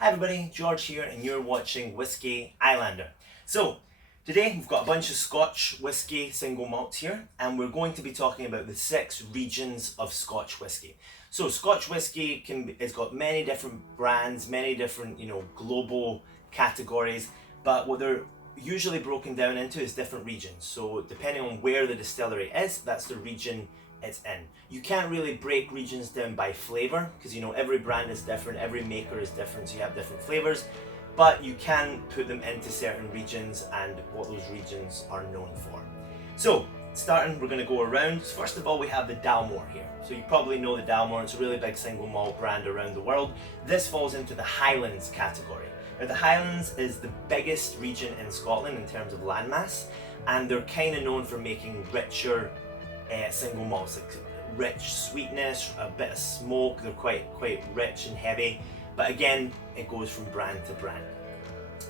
Hi everybody, George here and you're watching Whisky Islander. So today we've got a bunch of Scotch whisky single malts here and we're going to be talking about the 6 regions of Scotch whisky. So Scotch whisky it's got many different brands, many different global categories, but what they're usually broken down into is different regions. So depending on where the distillery is, that's the region it's in. You can't really break regions down by flavour because every brand is different, every maker is different, so you have different flavours, but you can put them into certain regions and what those regions are known for. So starting, we're going to go around. First of all, we have the Dalmore here. So you probably know the Dalmore, it's a really big single malt brand around the world. This falls into the Highlands category. Now the Highlands is the biggest region in Scotland in terms of landmass, and they're kind of known for making richer single malts, like rich sweetness, a bit of smoke. They're quite rich and heavy, but again, it goes from brand to brand.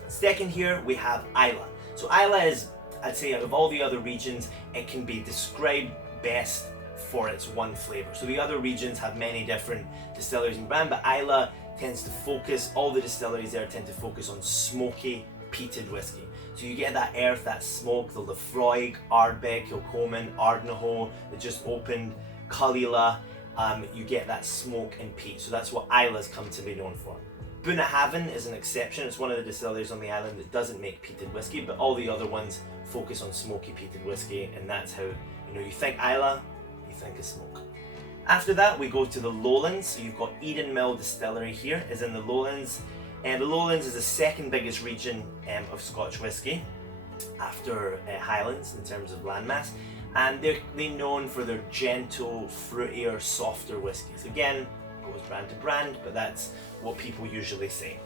Second here, we have Islay. So Islay is, I'd say, out of all the other regions, it can be described best for its one flavour. So the other regions have many different distilleries and brands, but Islay tends to focus, all the distilleries there tend to focus on smoky, peated whiskey. So you get that earth, that smoke, the Lefroy, Ardbeg, Kilcoman, Ardnahoe that just opened, Culleela, you get that smoke and peat. So that's what Islay's come to be known for. Bunnahabhain is an exception. It's one of the distilleries on the island that doesn't make peated whiskey, but all the other ones focus on smoky peated whiskey, and that's how, you think Islay, you think of smoke. After that, we go to the Lowlands. So you've got Eden Mill Distillery here, is in the Lowlands. And the Lowlands is the second biggest region of Scotch whisky after Highlands in terms of landmass, and they're known for their gentle, fruitier, softer whiskies. Again, goes brand to brand, but that's what people usually say.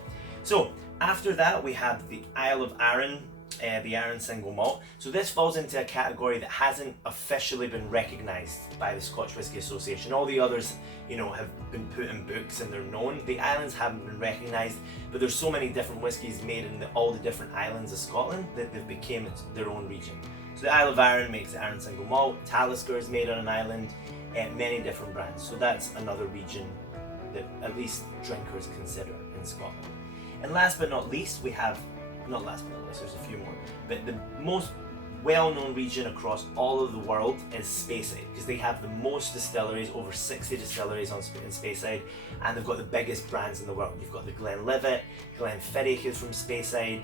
So after that, we have the Isle of Arran, the Arran single malt. So this falls into a category that hasn't officially been recognised by the Scotch Whisky Association. All the others, have been put in books and they're known. The islands haven't been recognised, but there's so many different whiskies made in all the different islands of Scotland that they've become their own region. So the Isle of Arran makes the Arran single malt. Talisker is made on an island, many different brands. So that's another region that at least drinkers consider in Scotland. And last but not least, we have not last but not least, there's a few more, but the most well-known region across all of the world is Speyside, because they have the most distilleries, over 60 distilleries in Speyside, and they've got the biggest brands in the world. You've got the Glenlivet, Glenfiddich is from Speyside,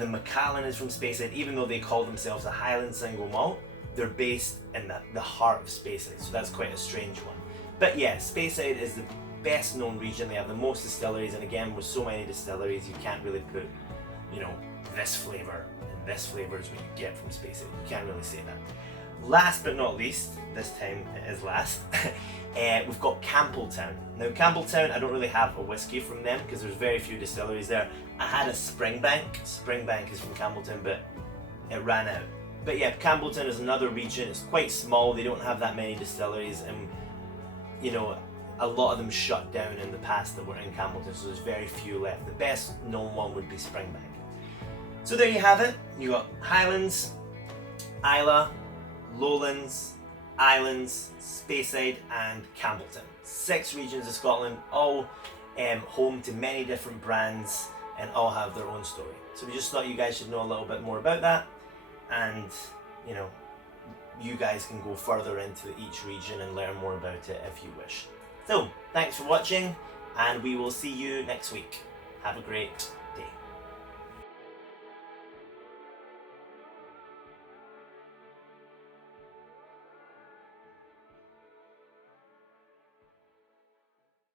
the Macallan is from Speyside. Even though they call themselves a Highland single malt, they're based in the heart of Speyside, so that's quite a strange one. But yeah, Speyside is the best known region. They have the most distilleries, and again, with so many distilleries, you can't really put this flavour and this flavour is what you get from Speyside. You can't really say that. Last but not least, this time it is last, we've got Campbeltown. Now Campbeltown, I don't really have a whiskey from them because there's very few distilleries there. I had a Springbank. Springbank is from Campbeltown, but it ran out. But yeah, Campbeltown is another region. It's quite small. They don't have that many distilleries, and a lot of them shut down in the past that were in Campbeltown, so there's very few left. The best known one would be Springbank. So there you have it. You got Highlands, Islay, Lowlands, Islands, Speyside and Campbeltown. 6 regions of Scotland, all home to many different brands and all have their own story. So we just thought you guys should know a little bit more about that, and you guys can go further into each region and learn more about it if you wish. So thanks for watching, and we will see you next week. Have a great